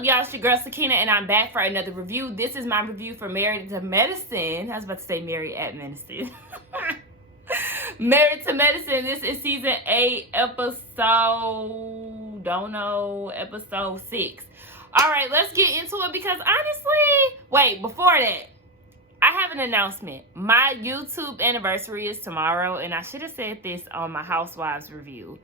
up, y'all? It's your girl Sakina, and I'm back for another review. This is my review for Married to Medicine. I was about to say Married at Medicine. Married to Medicine. This is season 8, episode, episode 6. All right, let's get into it because honestly, wait, before that, I have an announcement. My YouTube anniversary is tomorrow, and I should have said this on my Housewives review,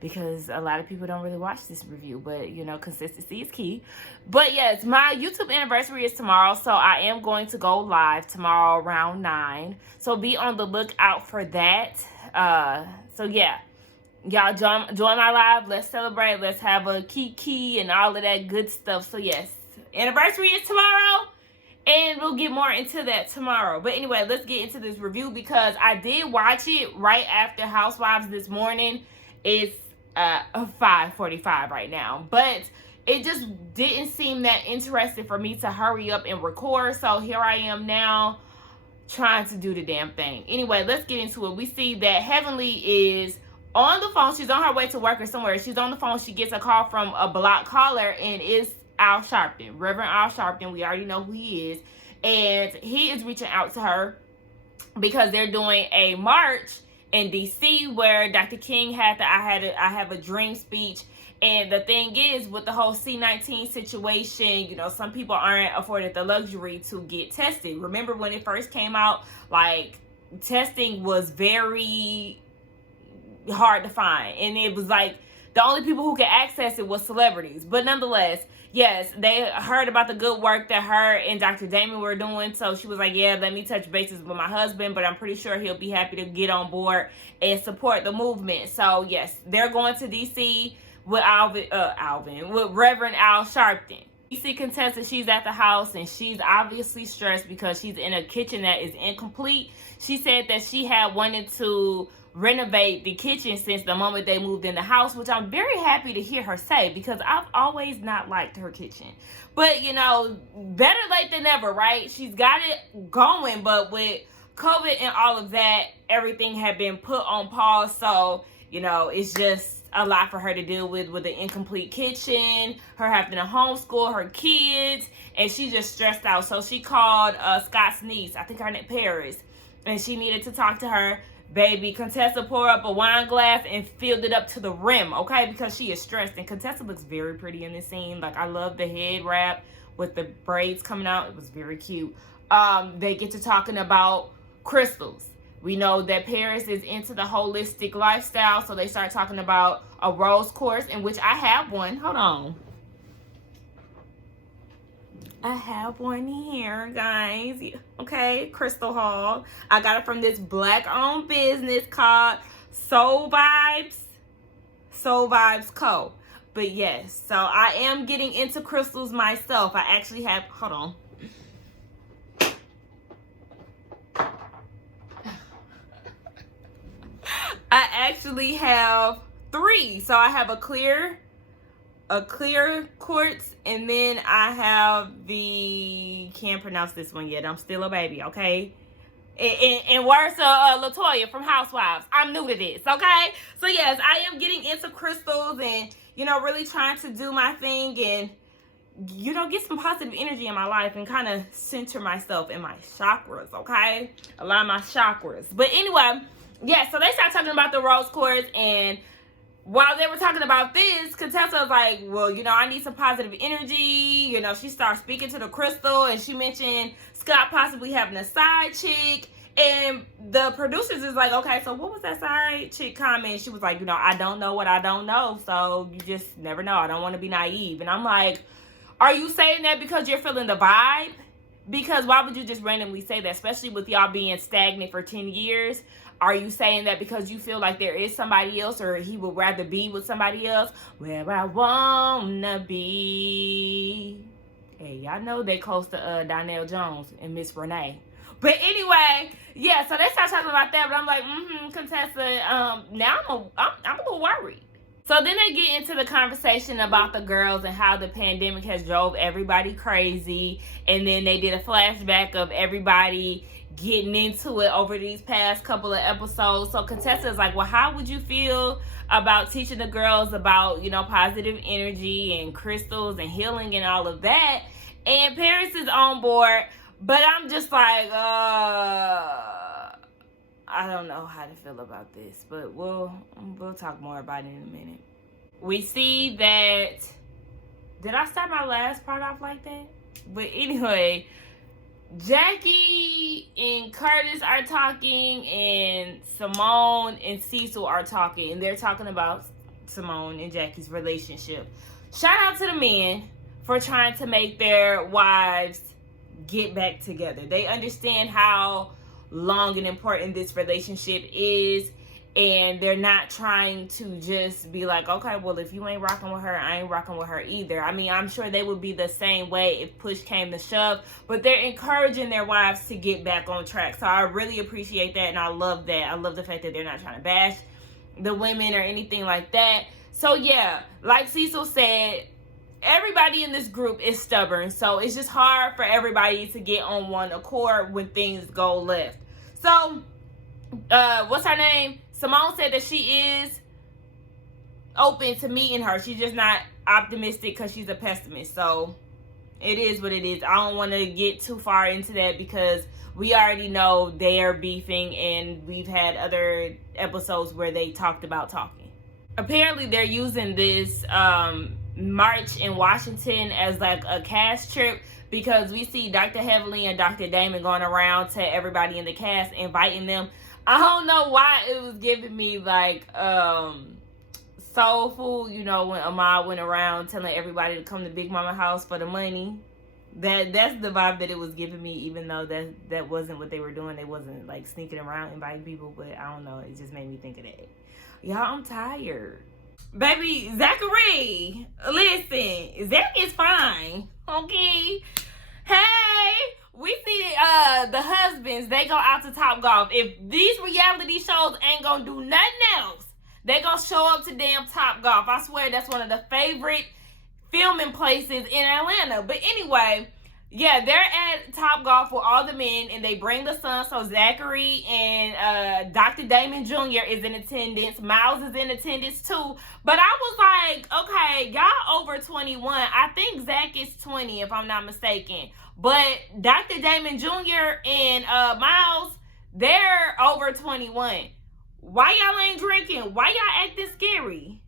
because a lot of people don't really watch this review, but you know, consistency is key. But yes, my YouTube anniversary is tomorrow, so I am going to go live tomorrow around 9. So be on the lookout for that. So yeah, y'all join my live. Let's celebrate. Let's have a kiki and all of that good stuff. So yes, anniversary is tomorrow, and we'll get more into that tomorrow. But anyway, let's get into this review because I did watch it right after Housewives this morning. It's 5:45 right now, but it just didn't seem that interesting for me to hurry up and record, so here I am now trying to do the damn thing. Anyway, let's get into it. We see that Heavenly is on the phone. She's on her way to work or somewhere. She's on the phone. She gets a call from a block caller, and it's Al Sharpton, Reverend Al Sharpton. We already know who he is, and he is reaching out to her because they're doing a march in DC where Dr. King had the I have a dream speech. And the thing is, with the whole C-19 situation, you know, some people aren't afforded the luxury to get tested. Remember when it first came out, like, testing was very hard to find, and it was like the only people who could access it was celebrities. But nonetheless, yes, they heard about the good work that her and Dr. Damon were doing. So she was like, yeah, let me touch bases with my husband, but I'm pretty sure he'll be happy to get on board and support the movement. So yes, they're going to DC with with Reverend Al Sharpton. DC Contessa, she's at the house, and she's obviously stressed because she's in a kitchen that is incomplete. She said that she had wanted to renovate the kitchen since the moment they moved in the house, which I'm very happy to hear her say because I've always not liked her kitchen. But you know, better late than never, right? She's got it going, but with COVID and all of that, everything had been put on pause. So you know, it's just a lot for her to deal with an incomplete kitchen, her having to homeschool her kids, and she's just stressed out. So she called Scott's niece, I think her name Paris, and she needed to talk to her. Baby, Contessa poured up a wine glass and filled it up to the rim, okay? Because she is stressed. And Contessa looks very pretty in this scene. Like, I love the head wrap with the braids coming out. It was very cute. They get to talking about crystals. We know that Paris is into the holistic lifestyle, so they start talking about a rose quartz, in which I have one. Hold on. I have one here, guys. Okay, Crystal Hall. I got it from this black-owned business called Soul Vibes Co. But yes, so I am getting into crystals myself. I actually have, hold on. I actually have 3. So I have a clear quartz, and then I have the, can't pronounce this one yet, I'm still a baby, okay? And words of Latoya from Housewives, I'm new to this, okay? So yes, I am getting into crystals and, you know, really trying to do my thing and, you know, get some positive energy in my life and kind of center myself in my chakras, okay? Align my chakras. But anyway, yeah, so they start talking about the rose quartz, and while they were talking about this, Contessa was like, well, you know, I need some positive energy. You know, she started speaking to the crystal, and she mentioned Scott possibly having a side chick. And the producers is like, okay, so what was that side chick comment? She was like, you know, I don't know what I don't know. So you just never know. I don't want to be naive. And I'm like, are you saying that because you're feeling the vibe? Because why would you just randomly say that, especially with y'all being stagnant for 10 years? Are you saying that because you feel like there is somebody else, or he would rather be with somebody else? Where I wanna be. Hey, y'all know they close to Donnell Jones and Miss Renee. But anyway, yeah, so they start talking about that, but I'm like, Contessa, now I'm a little worried. So then they get into the conversation about the girls and how the pandemic has drove everybody crazy. And then they did a flashback of everybody getting into it over these past couple of episodes. So Contessa is like, well, how would you feel about teaching the girls about, you know, positive energy and crystals and healing and all of that? And Paris is on board, but I'm just like, I don't know how to feel about this, but we'll talk more about it in a minute. We see that, did I start my last part off like that? But anyway, Jackie and Curtis are talking, and Simone and Cecil are talking, and they're talking about Simone and Jackie's relationship. Shout out to the men for trying to make their wives get back together. They understand how long and important this relationship is, and they're not trying to just be like, okay, well, if you ain't rocking with her, I ain't rocking with her either. I mean, I'm sure they would be the same way if push came to shove, but they're encouraging their wives to get back on track. So I really appreciate that, and I love that. I love the fact that they're not trying to bash the women or anything like that. So yeah, like Cecil said, everybody in this group is stubborn, so it's just hard for everybody to get on one accord when things go left. So what's her name? Simone said that she is open to meeting her. She's just not optimistic because she's a pessimist. So it is what it is. I don't want to get too far into that because we already know they are beefing, and we've had other episodes where they talked about talking. Apparently they're using this march in Washington as like a cast trip, because we see Dr. Heavenly and Dr. Damon going around to everybody in the cast, inviting them. I don't know why it was giving me like Soul Food, you know, when Ahmad went around telling everybody to come to Big Mama house for the money. That's the vibe that it was giving me, even though that wasn't what they were doing. They wasn't like sneaking around inviting people, but I don't know, it just made me think of that. Y'all, I'm tired. Baby, Zachary, listen, Zach is fine, okay? Hey, we see the husbands, they go out to Top Golf. If these reality shows ain't gonna do nothing else, they gonna show up to damn Top Golf. I swear that's one of the favorite filming places in Atlanta. But anyway, yeah, they're at Top Golf with all the men, and they bring the son. So Zachary and Dr. Damon Jr. is in attendance. Miles is in attendance too. But I was like, okay, y'all over 21. I think Zach is 20 if I'm not mistaken. But Dr. Damon Jr. and Miles, they're over 21. Why y'all ain't drinking? Why y'all acting scary?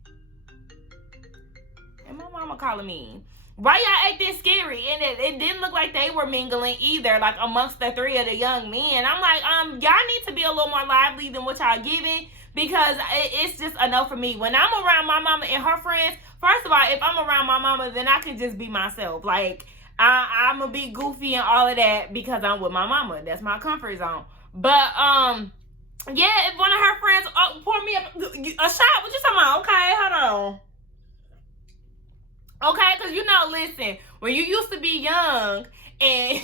And my mama calling me. Why y'all acting scary? And it didn't look like they were mingling either, like amongst the three of the young men. I'm like, y'all need to be a little more lively than what y'all giving, because it's just enough for me. When I'm around my mama and her friends, first of all, if I'm around my mama, then I can just be myself. Like, I'm gonna be goofy and all of that because I'm with my mama. That's my comfort zone. But yeah, if one of her friends pour me a shot, what you talking about? Okay, hold on. Okay, because you know, listen, when you used to be young and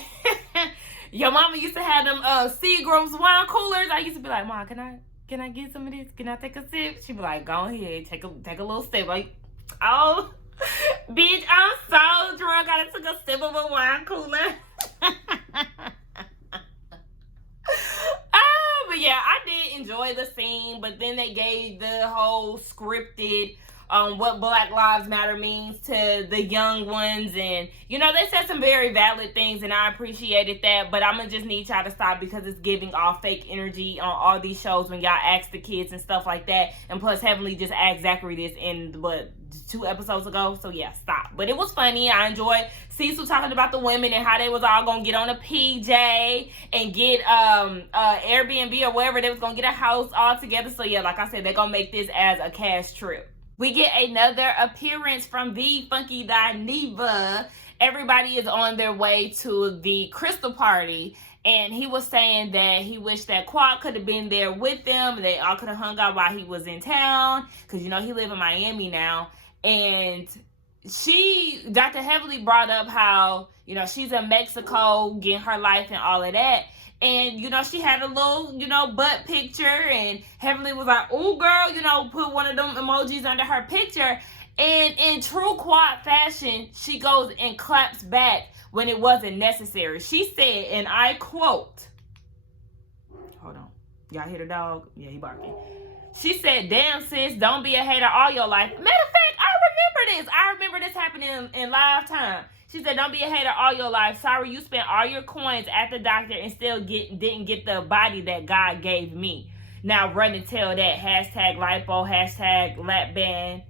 your mama used to have them Seagram's wine coolers, I used to be like, Mom, can I get some of this? Can I take a sip? She'd be like, go ahead, take a little sip. Like, oh, bitch, I'm so drunk, I took a sip of a wine cooler. But yeah, I did enjoy the scene, but then they gave the whole scripted what Black Lives Matter means to the young ones, and you know, they said some very valid things, and I appreciated that. But I'm gonna just need y'all to stop, because it's giving off fake energy on all these shows when y'all ask the kids and stuff like that. And plus, Heavenly just asked Zachary this in 2 episodes ago. So yeah, stop. But it was funny. I enjoyed Cecil talking about the women and how they was all gonna get on a PJ and get Airbnb or wherever they was gonna get a house all together. So yeah, like I said, they're gonna make this as a cash trip. We get another appearance from the Funky Dineva. Everybody is on their way to the Crystal Party, and he was saying that he wished that Quad could have been there with them. They all could have hung out while he was in town, because you know he live in Miami now. And Dr. Heavenly brought up how, you know, she's in Mexico getting her life and all of that. And, you know, she had a little, you know, butt picture, and Heavenly was like, "Ooh, girl," you know, put one of them emojis under her picture. And in true Quad fashion, she goes and claps back when it wasn't necessary. She said, and I quote, Y'all hear the dog? Yeah, he barking. She said, damn, sis, don't be a hater all your life. Matter of fact, I remember this happening in live time. She said, don't be a hater all your life. Sorry you spent all your coins at the doctor and still didn't get the body that God gave me. Now run and tell that. Hashtag lipo, hashtag lap band.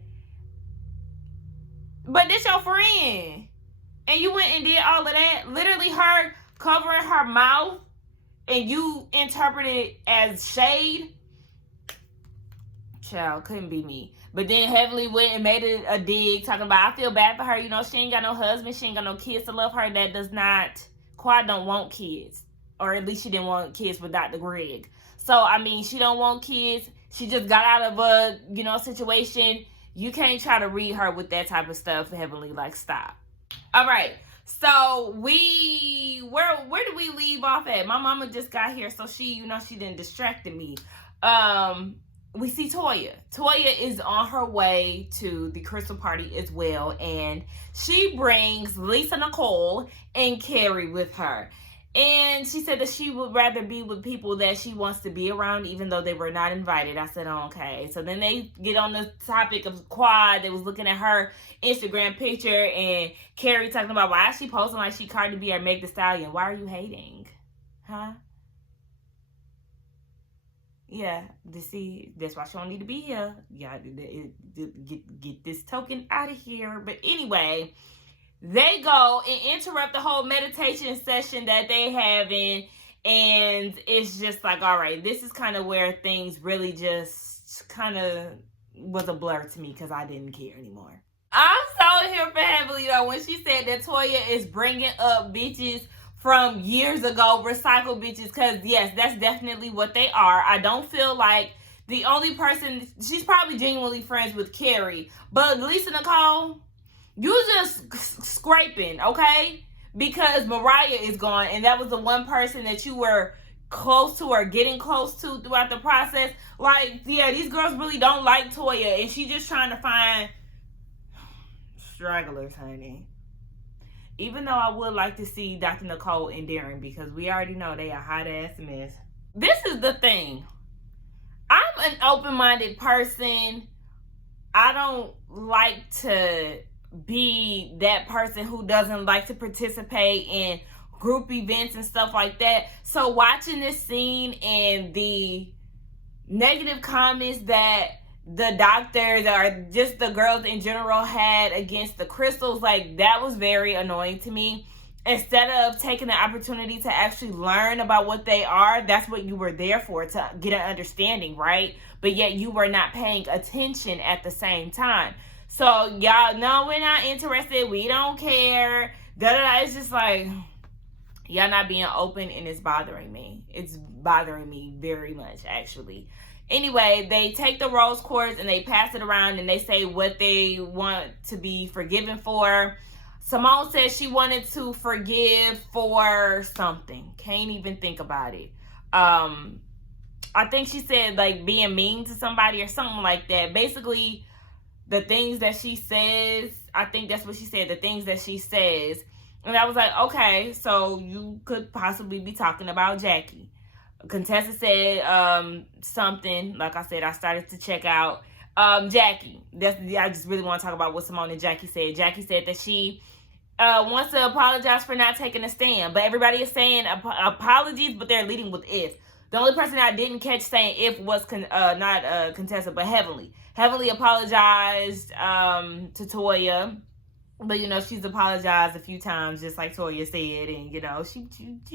But this your friend. And you went and did all of that. Literally her covering her mouth. And you interpreted it as shade. Child, couldn't be me. But then Heavenly went and made it a dig, talking about, I feel bad for her. You know, she ain't got no husband. She ain't got no kids to love her. That does not, Quad don't want kids. Or at least she didn't want kids with Dr. Greg. So, I mean, she don't want kids. She just got out of a, you know, situation. You can't try to read her with that type of stuff, Heavenly. Like, stop. All right. So, where did we leave off at? My mama just got here, so she, you know, she didn't distracted me. We see Toya. Toya is on her way to the Crystal party as well, and she brings Lisa Nicole and Carrie with her. And she said that she would rather be with people that she wants to be around, even though they were not invited. I said, oh, okay. So then they get on the topic of Quad. They was looking at her Instagram picture, and Carrie talking about, why is she posting like she Cardi B or Meg Thee Stallion? Why are you hating? Huh? Yeah, see, that's why she don't need to be here. Yeah, get this token out of here. But anyway, they go and interrupt the whole meditation session that they having, and it's just like, all right, this is kind of where things really just kind of was a blur to me because I didn't care anymore. I'm so here for Heavenly though when she said that Toya is bringing up bitches from years ago, recycled bitches, because yes, that's definitely what they are. I don't feel like the only person, she's probably genuinely friends with Carrie, but Lisa Nicole, you just scraping, okay? Because Mariah is gone, and that was the one person that you were close to or getting close to throughout the process. Like, yeah, these girls really don't like Toya, and she's just trying to find stragglers, honey. Even though I would like to see Dr. Nicole and Darren, because we already know they a hot-ass mess. This is the thing. I'm an open-minded person. I don't like to be that person who doesn't like to participate in group events and stuff like that. So watching this scene and the negative comments that the doctors or just the girls in general had against the crystals, like, that was very annoying to me. Instead of taking the opportunity to actually learn about what they are, that's what you were there for, to get an understanding, right? But yet you were not paying attention at the same time. So y'all know we're not interested, we don't care, it's just like, y'all not being open, and it's bothering me. It's bothering me very much, actually. Anyway, they take the rose quartz and they pass it around, and they say what they want to be forgiven for. Simone said she wanted to forgive for something. Can't even think about it. I think she said, like, being mean to somebody or something like that. Basically, the things that she says, I think that's what she said, the things that she says. And I was like, okay, so you could possibly be talking about Jackie. Contessa said something. Like I said, I started to check out Jackie. I just really want to talk about what Simone and Jackie said. Jackie said that she wants to apologize for not taking a stand. But everybody is saying apologies, but they're leading with if. The only person I didn't catch saying if was not Contessa, but Heavenly. Heavenly apologized to Toya. But, you know, she's apologized a few times, just like Toya said. And, you know, she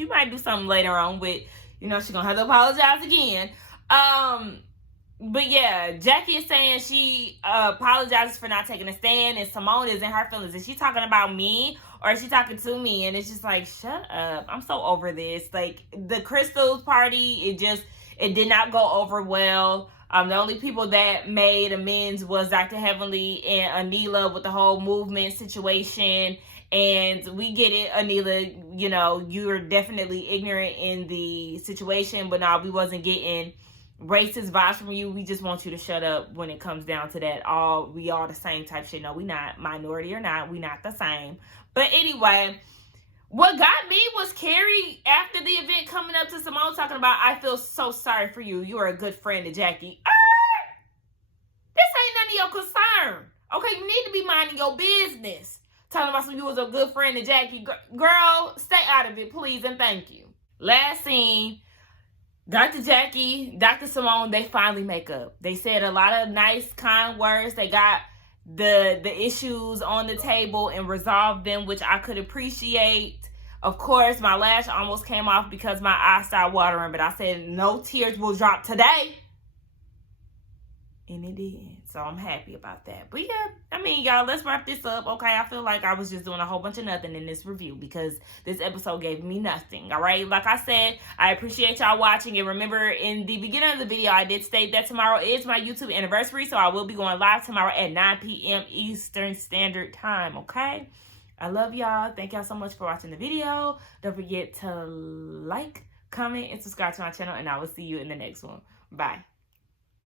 might do something later on with, you know, she's going to have to apologize again. But, yeah, Jackie is saying she apologizes for not taking a stand. And Simone is in her feelings. Is she talking about me or is she talking to me? And it's just like, shut up. I'm so over this. Like, the Crystals party, it did not go over well. The only people that made amends was Dr. Heavenly and Anila with the whole movement situation. And we get it, Anila, you know, you're definitely ignorant in the situation, but no, we wasn't getting racist vibes from you. We just want you to shut up when it comes down to that. We all the same type shit. No, we not. Minority or not, we not the same. But anyway, What got me was Carrie after the event coming up to Simone talking about, I feel so sorry for you. You are a good friend to Jackie. This ain't none of your concern. Okay, you need to be minding your business. Talking about some you was a good friend to Jackie. Girl, stay out of it, please, and thank you. Last scene, Dr. Jackie, Dr. Simone, they finally make up. They said a lot of nice, kind words. They got the issues on the table and resolved them, which I could appreciate. Of course, my lash almost came off because my eye started watering, but I said no tears will drop today. And it did. So I'm happy about that. But yeah, I mean, y'all, let's wrap this up. Okay, I feel like I was just doing a whole bunch of nothing in this review because this episode gave me nothing. All right, like I said, I appreciate y'all watching. And remember, in the beginning of the video, I did state that tomorrow is my YouTube anniversary. So I will be going live tomorrow at 9 p.m. Eastern Standard Time. Okay, I love y'all. Thank y'all so much for watching the video. Don't forget to like, comment, and subscribe to my channel. And I will see you in the next one. Bye.